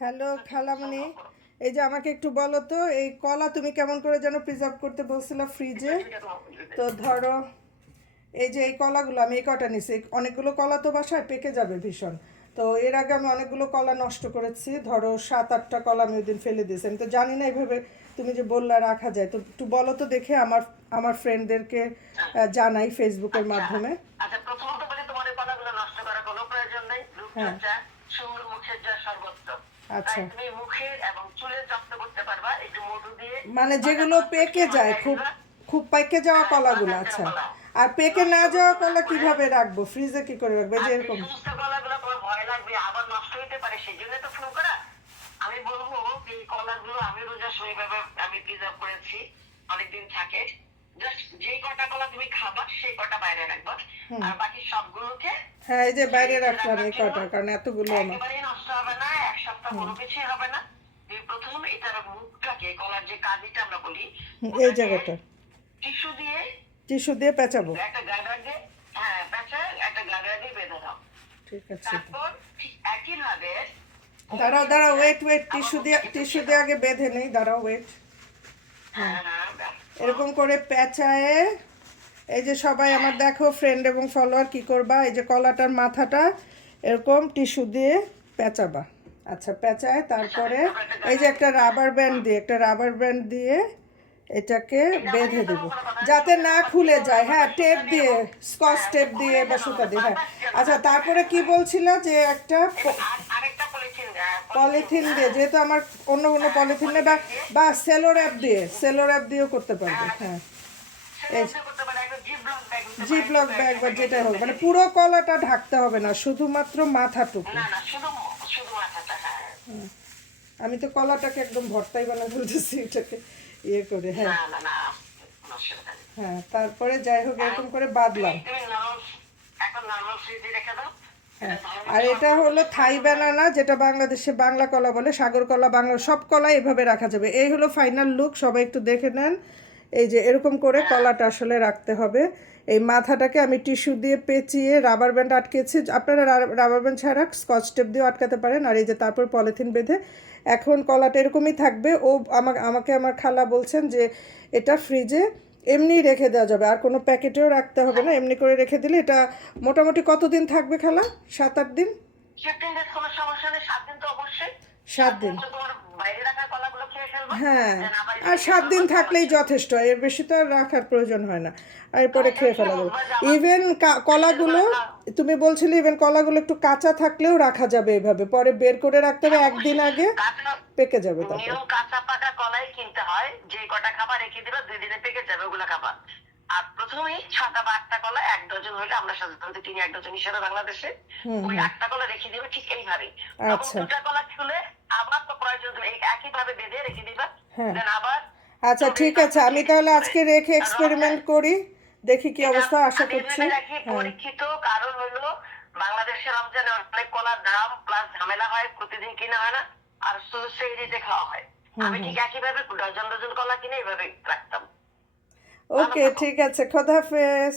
Hello খালামণি, এই যে আমাকে একটু বলো তো, এই কলা তুমি কেমন করে যেন প্রিজার্ভ করতে বলছিলা ফ্রিজে? তো ধরো, এই যে এই কলাগুলো আমি এই কটা নিছি, অনেকগুলো কলা তো বাসায় পেকে যাবে ভীষণ। তো এর আগে আমি অনেকগুলো কলা নষ্ট করেছি, ধরো 7-8টা কলা আমি ওই দিন ফেলে দিয়েছি। আমি তো জানি না এইভাবে তুমি যে বললা রাখা যায়, তো একটু বলো তো দেখে, আমার আমার ফ্রেন্ডদেরকে জানাই ফেসবুকের মাধ্যমে। আচ্ছা, প্রথমত বলি তোমার এই কলাগুলো নষ্ট করার কোনো প্রয়োজন নেই। হ্যাঁ। রূপচর্চা সুন্দর মুখের যা সর্বোচ্চ। তাই আচ্ছা, তুমি মুখের এবং চুলের যত্ন করতে পারবা একটু মধু দিয়ে। মানে যেগুলো পেকে যায়, খুব খুব পেকে যাওয়া কলাগুলো, আচ্ছা। আর পেকে না যাওয়া কলা কিভাবে রাখবো, ফ্রিজে কি করে রাখবো, এই যে আর যে এরকম? সমস্ত কলাগুলো তোমার ভয় লাগবে আবার নষ্ট হতে পারে, সেই জন্য তো ফোন করা। আমি বলবো এই কলাগুলো আমি রোজা সেইভাবে আমি প্রিজার্ভ করেছি, অনেকদিন থাকে। জাস্ট যে কটা কলা তুমি খাবা সেই কটা বাইরে রাখবা, আর বাকি সবগুলোকে হ্যাঁ, এই যে বাইরে ফ্রিজে রাখলাম রাখার এই জন্য কটা, কারণ এতগুলো আমার। একেবারেই নষ্ট হবে না, এক সপ্তাহ কোনো কিছুই হবে না। তুমি প্রথম এটার মুখটাকে, কলার যে কাঁদিটা আমরা বলি, এই ওটাকে জায়গাটা টিস্যু দিয়ে টিস্যু দিয়ে পেঁচাবো? একটা গাডার দিয়ে, হ্যাঁ পেঁচা একটা গাডার দিয়ে বেঁধে দাও। ঠিক আছে। তারপর ঠিক একই ভাবে দাঁড়াও দাঁড়াও, ওয়েট ওয়েট, টিস্যু দিয়ে একটু টিস্যু ছিল। দিয়ে আগে বেঁধে নেই, দাঁড়াও ওয়েট। হ্যাঁ হ্যাঁ এরকম করে পেঁচায়ে, এই যে সবাই আমার দেখো ফ্রেন্ড এবং ফলোয়ার কি করবা, এই যে কলাটার মাথাটা এরকম টিস্যু দিয়ে পেঁচাবা। আচ্ছা, পেঁচায় তারপরে এই যে একটা রাবার ব্যান্ড দিয়ে এটাকে বেঁধে দেব, যাতে না খুলে যায়। হ্যাঁ, টেপ দিয়ে, স্কচ টেপ দিয়ে বা সুতা দিয়ে, হ্যাঁ। আচ্ছা, তারপরে কি বলছিল যে একটা আরেকটা পলিথিন পলিথিন দিয়ে, যেহেতু আমার অন্য কোনো পলিথিন নেই, বা বা সেলো র্যাপ দিয়েও করতে পারবো, হ্যাঁ। এই করতে পারে, একটা জিপ লক ব্যাগ হতে জি পারে, ব্লক কিন্তু ব্যাগ একটা বা যেটাই হোক, প্যাকেট মানে ব্যাগে পুরো দিবে। কলাটা ঢাকতে হবে না, শুধুমাত্র মাথাটুকু। না না, শুধু শুধু মাথাটা, হ্যাঁ। আমি তো কলাটাকে একদম ভর্তাই বানা ফেলতেছি এটাকে ইয়ে করে, না হ্যাঁ। না না, কোনো অসুবিধা নেই। হ্যাঁ, তারপরে যাই হোক আর এরকম করে তুমি বাঁধলাম। তুমি নরমাল, এখন নরমাল ফ্রিজে রেখে দাও। হ্যাঁ, এটা ধরো আর এটা 6 হলো থাই 6 ব্যানানা, যেটা বাংলাদেশে বাংলা কলা বলে, সাগর কলা, বাংলা সব কলা এভাবে রাখা যাবে। এই হলো ফাইনাল লুক, সবাই একটু দেখে নেন। এই যে এরকম করে কলাটা আসলে রাখতে হবে। এই মাথাটাকে আমি টিস্যু দিয়ে পেঁচিয়ে রাবার ব্যান্ড আটকেছি, আপনারা রাবার ব্যান্ড ছাড়া স্কচ টেপ দিয়েও আটকাতে পারেন। আর এই যে তারপর পলিথিন বেঁধে এখন কলাটা এরকমই থাকবে। ও আমাকে আমার খালা বলছেন যে এটা ফ্রিজে এমনি রেখে দেওয়া যাবে, আর কোনো প্যাকেটেও রাখতে হবে না, এমনি করে রেখে দিলে এটা মোটামুটি কতদিন থাকবে খালা? 7-8 দিন? 15 ডেজ কোনো সমস্যা নেই, 7 দিন তো অবশ্যই। 7 7 দিন দিন? তো তোমার বাইরে রাখা কলাগুলো খেয়ে ফেলবা, হ্যাঁ, দেন আবার আর ফ্রিজে 7 করবা, দিন তারপর থাকলেই খেয়ে ফেলবা। যথেষ্ট, এর বেশি তো আর রাখার প্রয়োজন হয় না। আর এরপরে এটা খেয়ে কি ফেলা যাবে। বুঝবা যে আমার ইভেন ফ্রিজের কলাগুলো, কলা তুমি বলছিলে ইভেন কলাগুলো একটু কাঁচা থাকলেও রাখা যাবে এভাবে, পরে বের করে রাখতে হবে একদিন আগে, কাঁচা, পেকে যাবে তারপর। নিয়ম কাঁচা পাকা কলাই কিনতে হয়, যে কটা খাবার রেখে দিবা 2 দিনে পেকে যাবে ওগুলো খাবার। আর প্রথমেই 6টা বা 8টা কলা, 1 ডজন হলে আমরা সাধারণত কিনি 1 ডজন হিসেবে বাংলাদেশে। ওই 8টা কলা রেখে দিবে ঠিক এইভাবে। তখন আচ্ছা। 2টা কলা খুলে আবার তো প্রয়োজন তুমি একই ভাবে বেঁধে রেখে দিবা, হ্যাঁ, দেন আবার আচ্ছা চুলে ঠিক আছে, যত্ন আমি ঠিক তাহলে করে। আজকে রেখে কারণ হচ্ছে এক্সপেরিমেন্ট করি, দেখি কি এটা অবস্থা, আশা আমি করছি। ভেবে রাখি হ্যাঁ। পরীক্ষিত, কারণ হলো বাংলাদেশের রমজানে অনেক কলার দাম প্লাস ঝামেলা হয়, প্রতিদিন কিনা হয় না, আর শুধু সেই রেটে খাওয়া হয়। আমি ঠিক একইভাবে ডজন ডজন কলা কিনে এইভাবে রাখতাম। ভালো ওকে, থাকো। ঠিক আছে, খোদাহাফেজ।